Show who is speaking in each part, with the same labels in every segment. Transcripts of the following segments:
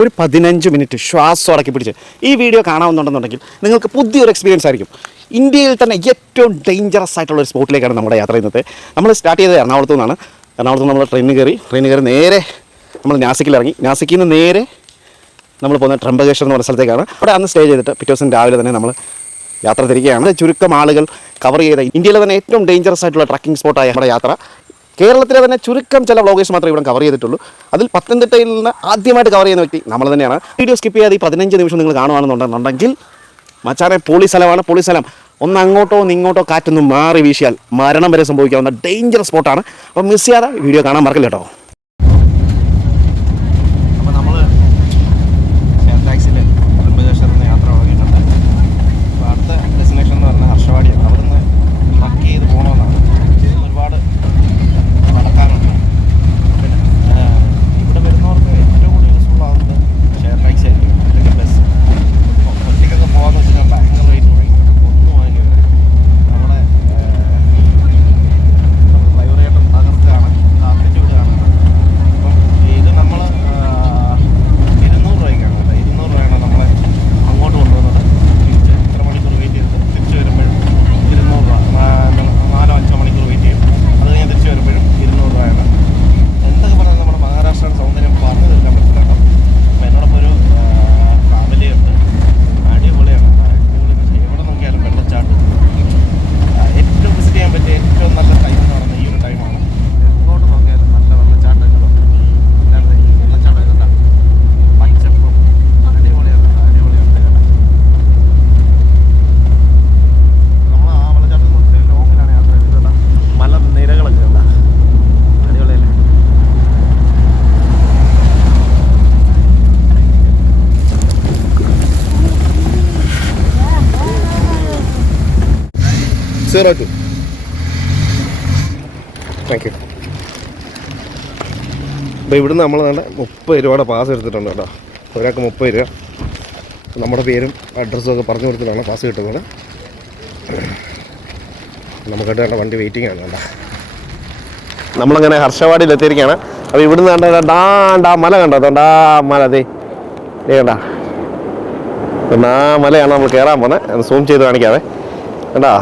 Speaker 1: ഒരു പതിനഞ്ച് മിനിറ്റ് ശ്വാസം അടക്കി പിടിച്ച്. ഈ വീഡിയോ കാണാവുന്നുണ്ടെന്നുണ്ടെങ്കിൽ നിങ്ങൾക്ക് പുതിയൊരു എക്സ്പീരിയൻസ് ആയിരിക്കും. ഇന്ത്യയിൽ തന്നെ ഏറ്റവും ഡേഞ്ചറസ് ആയിട്ടുള്ള ഒരു സ്പോട്ടിലേക്കാണ് നമ്മുടെ യാത്ര ചെയ്യുന്നത് നമ്മൾ സ്റ്റാർട്ട് ചെയ്തത് എറണാകുളത്തു നിന്നാണ്. എറണാകുളത്ത് നമ്മൾ ട്രെയിനിൽ കയറി ട്രെയിനിൽ കയറി നേരെ നമ്മൾ നാസിക്കിൽ ഇറങ്ങി. നാസിക്കിൽ നിന്ന് നേരെ നമ്മൾ പോകുന്ന ട്രംബകേശ്വർ എന്ന് പറഞ്ഞ സ്ഥലത്തേക്കാണ്. അവിടെ അന്ന് സ്റ്റേ ചെയ്തിട്ട് പിറ്റേ ദിവസം രാവിലെ തന്നെ നമ്മൾ യാത്ര തിരിക്കുകയാണ് ചുരുക്കം ആളുകൾ കവർ ചെയ്ത ഇന്ത്യയിലെ തന്നെ ഏറ്റവും ഡേഞ്ചറസ് ആയിട്ടുള്ള ട്രക്കിംഗ് സ്പോട്ടായ നമ്മുടെ യാത്ര. കേരളത്തിലെ തന്നെ ചുരുക്കം ചില വ്ളോഗേഴ്സ് മാത്രമേ ഇവിടെ കവർ ചെയ്തിട്ടുള്ളൂ. അതിൽ പത്തനംതിട്ടയിൽ നിന്ന് ആദ്യമായിട്ട് കവർ ചെയ്യുന്ന വ്യക്തി നമ്മൾ തന്നെയാണ്. വീഡിയോ സ്കിപ്പ് ചെയ്യാതെ ഈ പതിനഞ്ച് നിമിഷം നിങ്ങൾ കാണുകയാണെന്നുണ്ടെന്നുണ്ടെങ്കിൽ മച്ചാറെ പൊളി സ്ഥലമാണ് പൊളി സ്ഥലം. ഒന്ന് അങ്ങോട്ടോ നിങ്ങോട്ടോ കാറ്റൊന്ന് മാറി വീശിയാൽ മരണം വരെ സംഭവിക്കാവുന്ന ഡേഞ്ചർ സ്പോട്ടാണ് അപ്പോൾ മിസ് ചെയ്യാതെ വീഡിയോ കാണാൻ മറക്കില്ല കേട്ടോ
Speaker 2: അപ്പോൾ നമ്മൾ ഷെയർ ടാക്സിയിൽ ട്രിംബകേശ്വറിൽ നിന്ന് യാത്ര തുടങ്ങിയിട്ടുണ്ട് അപ്പോൾ അടുത്ത ഡെസ്റ്റിനേഷൻ എന്ന് പറഞ്ഞാൽ ഹർഷവാടിയാണ് അവിടെ നിന്ന് ട്രക്ക് ചെയ്ത് പോകണമെന്നാണ് ഇവിടുന്ന് ഒരുപാട് നടക്കാനുണ്ട് പിന്നെ ആ, ഇവിടെ വരുന്നവർക്ക് ഏറ്റവും കൂടുതൽ യൂസ്ഫുൾ ആവുന്നത് ഷെയർ ടാക്സി ആയിരിക്കും അല്ലെങ്കിൽ ബസ് ഒറ്റയ്ക്കൊക്കെ പോകാമെന്ന് വെച്ചാൽ ഭയങ്കര റേറ്റ് വാങ്ങിക്കും ഒന്നും വാങ്ങിക്കുന്നത് നമ്മുടെ ഡ്രൈവർ ചേട്ടൻ തകർക്കുകയാണ് ആറ്റിറ്റ്യൂഡ് കാണുന്നത് അപ്പം ഇത് നമ്മൾ ഇരുന്നൂറ് രൂപയ്ക്കാണ് കേട്ടോ ഇരുന്നൂറ് രൂപയാണ് നമ്മളെ അങ്ങോട്ട് കൊണ്ടുവന്നത് തിരിച്ച് എത്ര മണിക്കൂർ വെയിറ്റ് ചെയ്തിട്ട് തിരിച്ച് വരുമ്പോഴും ഇരുന്നൂറ് രൂപ നാ- നാലോ അഞ്ചോ മണിക്കൂർ വെയിറ്റ് ചെയ്യും അത് കഴിഞ്ഞ് തിരിച്ച് വരുമ്പോഴും ഇരുന്നൂറ് രൂപയാണ് എന്തൊക്കെ പറഞ്ഞാൽ നമ്മുടെ മഹാരാഷ്ട്രയുടെ സൗന്ദര്യം പറഞ്ഞു തീർക്കാൻ പറ്റില്ല കേട്ടോ അപ്പം എന്നോടൊപ്പം ഒരു ഫാമിലി ഉണ്ട് അടിപൊളിയാണ് അടിപൊളി എന്ന് വെച്ചാൽ എവിടെ നോക്കിയാലും വെള്ളച്ചാട്ടം ആ, ഏറ്റവും വിസിറ്റ് ചെയ്യാൻ പറ്റിയ ഏറ്റവും നല്ല ടൈം എന്ന് പറയുന്നത് ഈ ഒരു ടൈമാണ് എങ്ങോട്ട് നോക്കിയാലും നല്ല വെള്ളച്ചാട്ടങ്ങളും അല്ലാതെ ഈ വെള്ളച്ചാട്ടം കണ്ട പച്ചപ്പും അടിപൊളിയാണ് കേട്ടോ, അടിപൊളിയാണ് കേട്ടോ. നമ്മൾ ആ വെള്ളച്ചാട്ടത്തിൽ ഒത്തിരി ലോങ്ങിലാണ് യാത്ര ചെയ്തത് കേട്ടോ. മലനിരകളൊക്കെ കണ്ട അടിപൊളിയല്ലേ സീറോ ടു താങ്ക് യു അപ്പോൾ ഇവിടുന്ന് നമ്മൾ നല്ല മുപ്പത് രൂപയുടെ പാസ് എടുത്തിട്ടുണ്ട് കേട്ടോ. ഒരാൾക്ക് മുപ്പത് രൂപ. നമ്മുടെ പേരും അഡ്രസ്സും ഒക്കെ പറഞ്ഞു കൊടുത്തിട്ടാണ് പാസ് കിട്ടുന്നത്. നമുക്കായിട്ട് വേണ്ട വണ്ടി വെയിറ്റിംഗ് ആണ് കേട്ടോ. നമ്മളങ്ങനെ ഹർഷവാടിയിൽ എത്തിയിരിക്കുകയാണ് അപ്പോൾ ഇവിടുന്ന് കണ്ട ഡാണ്ടാ മല കണ്ടോ? തണ്ടാ മല അതെ കണ്ടാ? ആ മലയാണ് നമ്മൾ കയറാൻ പോകുന്നത് സൂം ചെയ്ത് കാണിക്കാവേ. കണ്ടാ?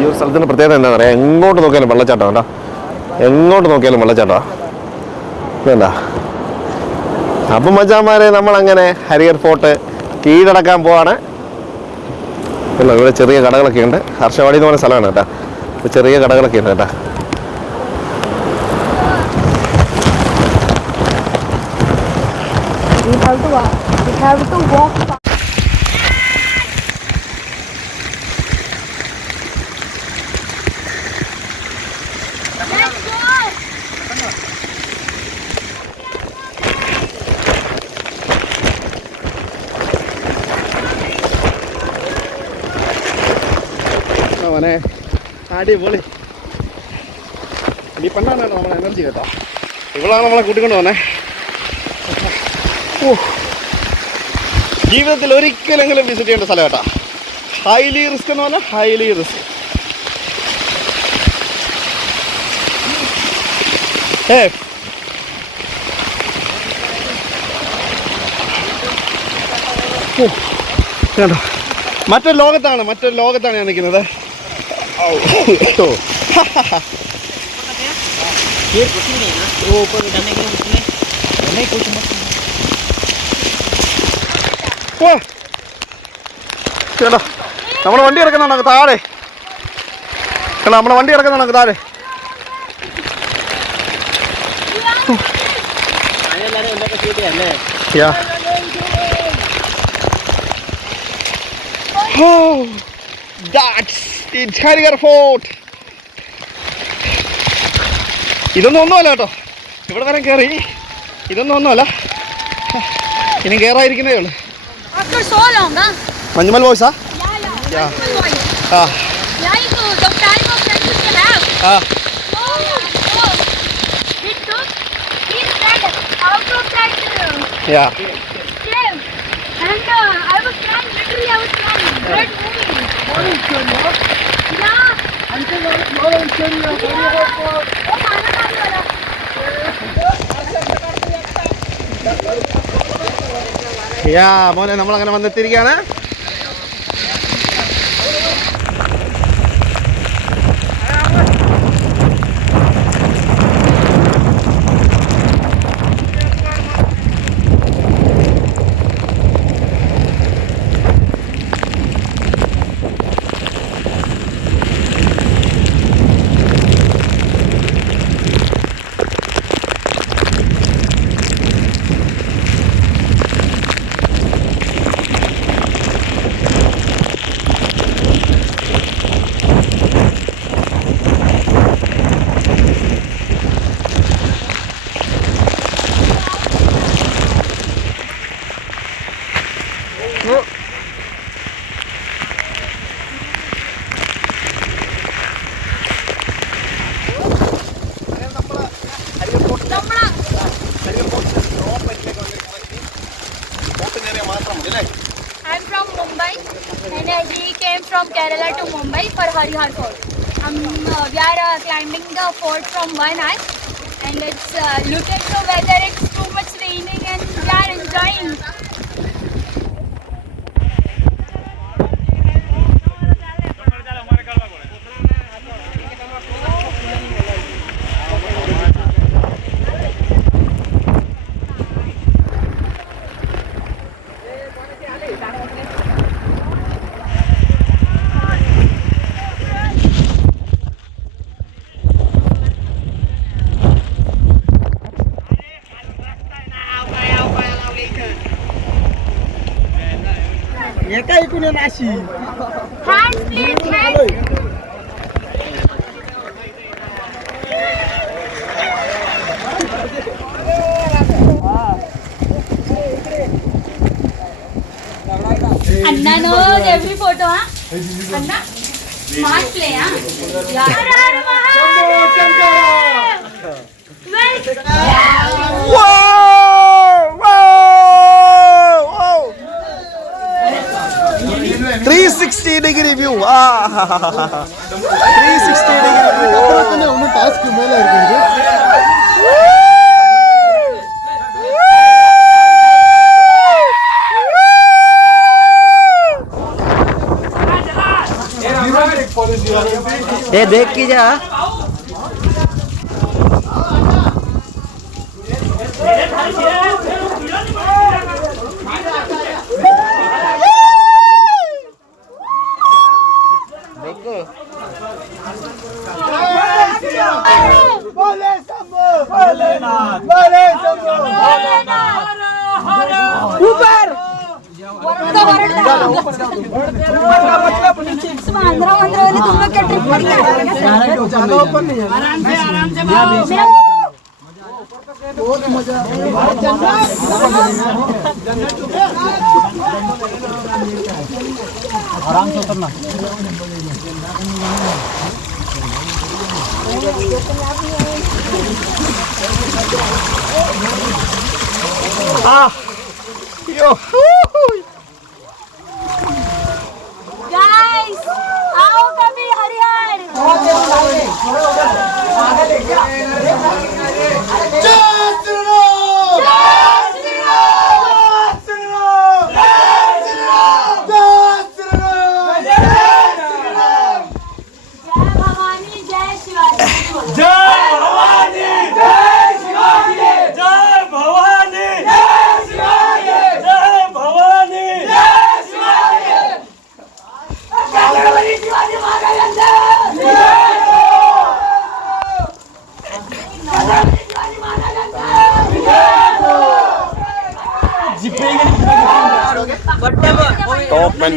Speaker 2: ഈ ഒരു സ്ഥലത്തിന്റെ പ്രത്യേകത എന്താണെന്ന് അറിയാം എങ്ങോട്ട് നോക്കിയാലും വെള്ളച്ചാട്ടം കേട്ടോ എങ്ങോട്ട് നോക്കിയാലും വെള്ളച്ചാട്ടമാണ് വേണ്ട അപ്പം മച്ചാന്മാരെ നമ്മളങ്ങനെ ഹരിയർ ഫോർട്ട് കീഴടക്കാൻ പോവാണ്. പിന്നെ ഇവിടെ ചെറിയ കടകളൊക്കെ ഉണ്ട്. ഹർഷവാടി എന്ന് പറഞ്ഞ സ്ഥലമാണ് കേട്ടോ. ഇപ്പം ചെറിയ കടകളൊക്കെ ഉണ്ട് കേട്ടോ.
Speaker 3: We have to walk. We have to walk.
Speaker 1: അവനെ അടിപൊളി. ഈ പെണ്ണാണ് നമ്മളെ എനർജി കേട്ടോ. ഇവളാണ് നമ്മളെ കൂട്ടിക്കൊണ്ട് പോന്നെ ജീവിതത്തിൽ ഒരിക്കലെങ്കിലും വിസിറ്റ് ചെയ്യേണ്ട സ്ഥലം കേട്ടോ ഹൈലി റിസ്ക് എന്ന് പറഞ്ഞാൽ ഹൈലി റിസ്ക് ഏ. ഓ, കേട്ടോ മറ്റൊരു ലോകത്താണ് മറ്റൊരു ലോകത്താണ് ഞാൻ നിൽക്കുന്നത്. ഔ. मत ओ चलो നമ്മളെ വണ്ടി ഇറക്കുന്നുണ്ടോ താഴെ. കേട്ടോ നമ്മളെ വണ്ടി ഇറക്കുന്നുണ്ടോ താഴെ. യാ. Oh, ഇറ്റ്സ് ഹാരി ഫോർട്ട് ഇതൊന്നും ഒന്നുമല്ല കേട്ടോ. ഇവിടെ വരെ കയറി ഇതൊന്നും ഒന്നുമല്ല. ഇനി കയറായിരിക്കുന്നേ ഉള്ളു. മഞ്ഞുമൽ ബോയ്സ് ആ? യാ
Speaker 2: മോനെ നമ്മളങ്ങനെ വന്നെത്തിയിരിക്കുകയാണ്.
Speaker 1: Fort. Um, uh, we are uh, climbing the fort from one eye and it's uh, look at the weather, it's too much raining and we are enjoying. কিনে আসি अण्णा नो एवढी फोटो हा अण्णा फास्ट प्ले हा यार
Speaker 4: three sixty degree view ആ three sixty degree view
Speaker 5: ஒன்றும் task மேலே இருக்குது
Speaker 4: ए देख की जा
Speaker 1: ऊपर। आराम से उतरना आ ગયો
Speaker 4: ગાઈસ આવો તમે હરિયાણ આગળ આગળ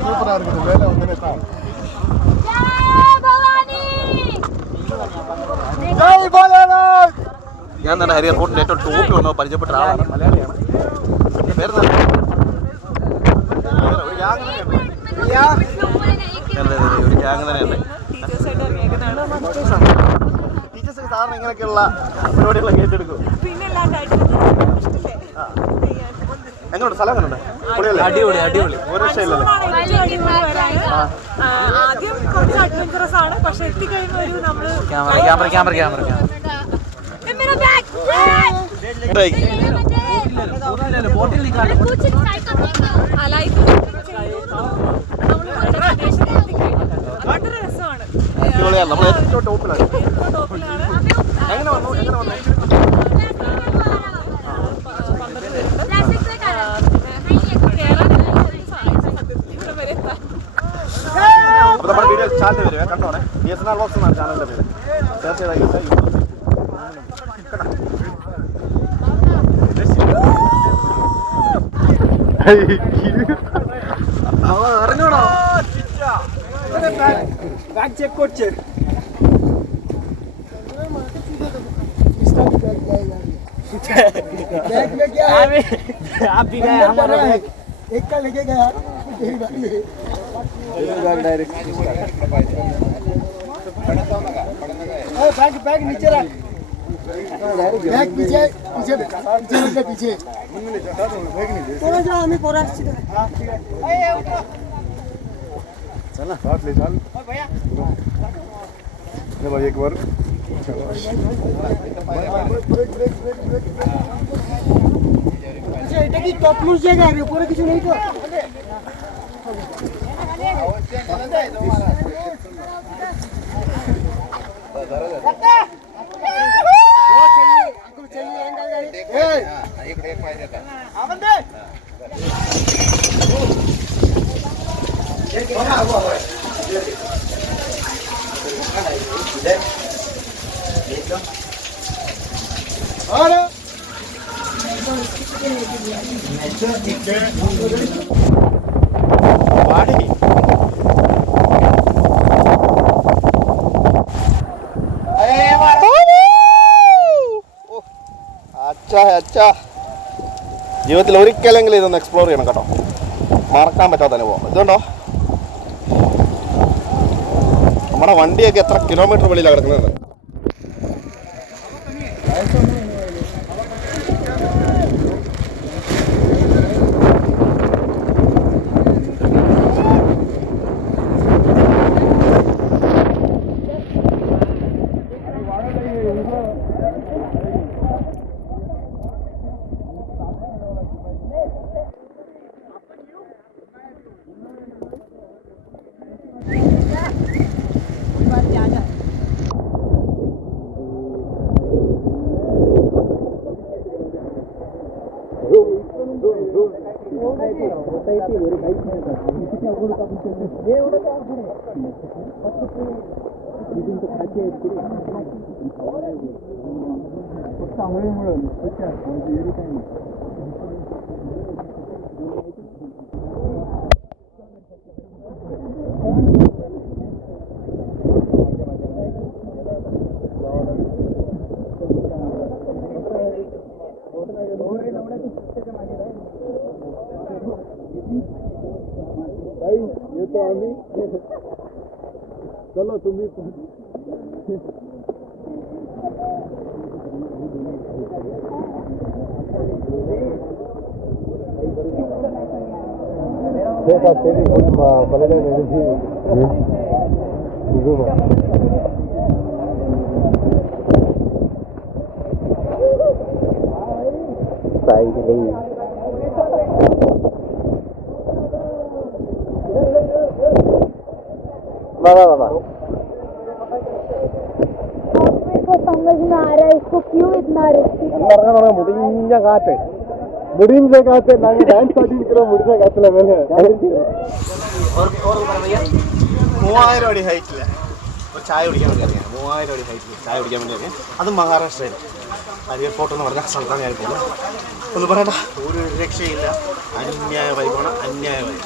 Speaker 5: சூப்பராக இருக்குது மேலே வந்து
Speaker 1: जय
Speaker 2: ഞാൻ തന്നെ ഹരി എയർപോർട്ടിന്റെ ഏറ്റവും ടോപ്പിൽ വന്ന് പരിചയപ്പെട്ട ആളാണ് മലയാളിയാണ് എൻ്റെ പേര് എന്താ? ഒരു ഗ്യാങ് തന്നെയുണ്ട്. അതെ, അതെ, അതെ, ഒരു ഗ്യാങ് തന്നെയുണ്ട് സാറിന് ഇങ്ങനെയൊക്കെയുള്ള പരിപാടികളൊക്കെ ഏറ്റെടുക്കും. എങ്ങനെയുണ്ട് സ്ഥലം എങ്ങനെയുണ്ട്
Speaker 4: അടിപൊളി അടിപൊളി.
Speaker 2: ഒരു രക്ഷയില്ലല്ലേ.
Speaker 6: ആദ്യം കുറച്ച് അഡ്വഞ്ചറസ് ആണ്. പക്ഷെ എത്തിക്കഴിയുമ്പോൾ ഒരു നമ്മൾ
Speaker 4: ക്യാമറ ക്യാമറ ക്യാമറ ക്യാമറ.
Speaker 2: അടിപൊളിയാണ്. നമ്മൾ ഏറ്റവും ടോപ്പിലാണ്
Speaker 6: ഏറ്റവും ടോപ്പിലാണ്
Speaker 2: എങ്ങനെ വന്നു. അപ്പോൾ നമ്മുടെ വീഡിയോ ചാനൽ വരുവേ കണ്ടോണേ? B S N R box എന്നാണ് ചാനലിന്റെ പേര്. സെർച്ച് ചെയ്താൽ യൂട്യൂബ് बैग में क्या है?
Speaker 4: आप भी गए हमारा बैग।
Speaker 7: एक का लेके गया। तेरी गाड़ी है। डायरेक्ट बैग बैग नीचे रख। बैग पीछे पीछे पीछे रख पीछे। थोड़ा जा हमें पूरा हाँ
Speaker 4: ठीक है चल ना। साथ ले चल भैया। ले भाई एक बार।
Speaker 7: আচ্ছা এটা কি টপ মোস্ট জায়গা আর উপরে কিছু নেই তো वो चाहिए हमको चाहिए एंगल गाड़ी
Speaker 2: അച്ഛാ ജീവിതത്തിൽ ഒരിക്കലെങ്കിലും ഇതൊന്ന് എക്സ്പ്ലോർ ചെയ്യണം കേട്ടോ. മറക്കാൻ പറ്റാത്ത അനുഭവം. ഇതുണ്ടോ? നമ്മുടെ വണ്ടിയൊക്കെ എത്ര കിലോമീറ്റർ വെളിയിലാണ് കിടക്കുന്നത്?
Speaker 3: சொசைட்டி ஒரு கைப்பே இதுக்கு 같이 했지. 혹시
Speaker 2: 아무리 물론 그렇지 않고 이렇게 misericórdia. Chega a uma colega de energia. Vai, vai, vai, vai. முடிஞ்ச காத்து முடிஞ்ச കാറ്റ്. நாங்க டான்ஸ் ஆடி இருக்கிறோம் முடிஞ்ச காத்துல மேல മൂവായിരം അടി ഹൈറ്റിൽ ഒരു ചായ കുടിക്കാൻ വേണ്ടി ഇറങ്ങിയാണ്. മൂവായിരം അടി ഹൈറ്റിൽ ചായ കുടിക്കാൻ വേണ്ടി ഇറങ്ങി അത് മഹാരാഷ്ട്രയിൽ. അരിയർ ഫോർട്ട് എന്ന് പറഞ്ഞ സ്ഥലത്താണ് ഞാൻ പോകുന്നത് ഒന്ന് പറയണ്ട. ഒരു രക്ഷയില്ല. അന്യായ വൈബാണ് അന്യായ വൈബ്